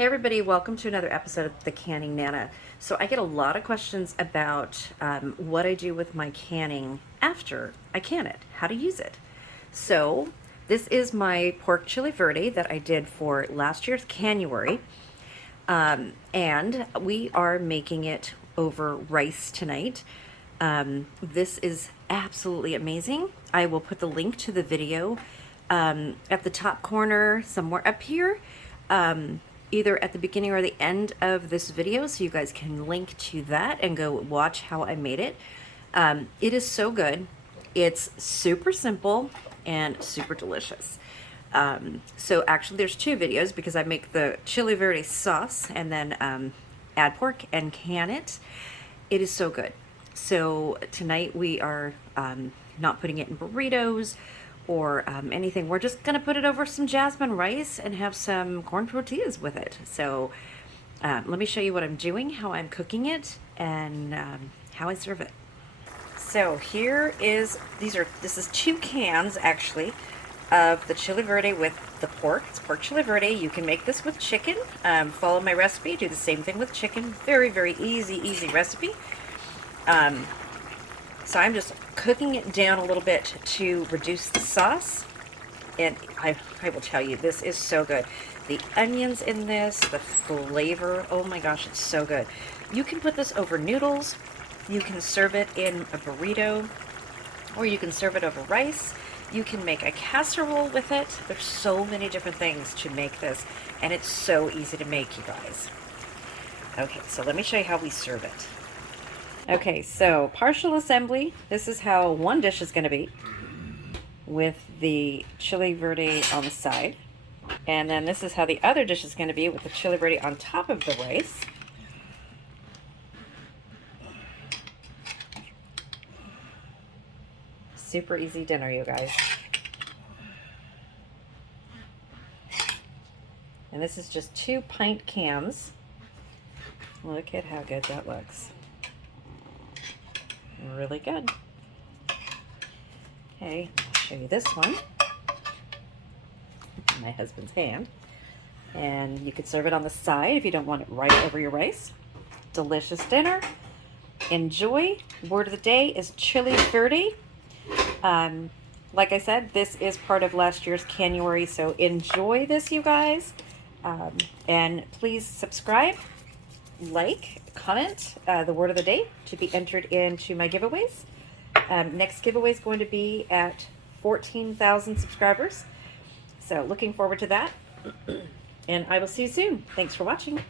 Hey everybody, welcome to another episode of The Canning Nana. So I get a lot of questions about what I do with my canning after I can it, how to use it. So this is my pork chili verde that I did for last year's Canuary. And we are making it over rice tonight. This is absolutely amazing. I will put the link to the video at the top corner somewhere up here. Either at the beginning or the end of this video, so you guys can link to that and go watch how I made it. It is so good. It's super simple and super delicious. So actually there's two videos because I make the chili verde sauce and then add pork and can it. It is so good. So tonight we are not putting it in burritos or anything. We're just gonna put it over some jasmine rice and have some corn tortillas with it. So let me show you what I'm doing, how I'm cooking it, and how I serve it. So here is, this is 2 cans actually of the chili verde with the pork. It's pork chili verde. You can make this with chicken. Follow my recipe, do the same thing with chicken. Very, very easy recipe. So I'm just cooking it down a little bit to reduce the sauce. And I will tell you, this is so good. The onions in this, the flavor, oh my gosh, it's so good. You can put this over noodles. You can serve it in a burrito, or you can serve it over rice. You can make a casserole with it. There's so many different things to make this, and it's so easy to make, you guys. Okay, so let me show you how we serve it. Okay, so partial assembly. This is how one dish is going to be with the chili verde on the side. And then this is how the other dish is going to be with the chili verde on top of the rice. Super easy dinner, you guys. And this is just 2 pint cans. Look at how good that looks. Really good. Okay, I'll show you this one. My husband's hand. And you could serve it on the side if you don't want it right over your rice. Delicious dinner. Enjoy. Word of the day is chili verde. Like I said, this is part of last year's Canuary, so enjoy this, you guys. And please subscribe, like, comment the word of the day to be entered into my giveaways. Next giveaway is going to be at 14,000 subscribers. So looking forward to that. And I will see you soon. Thanks for watching.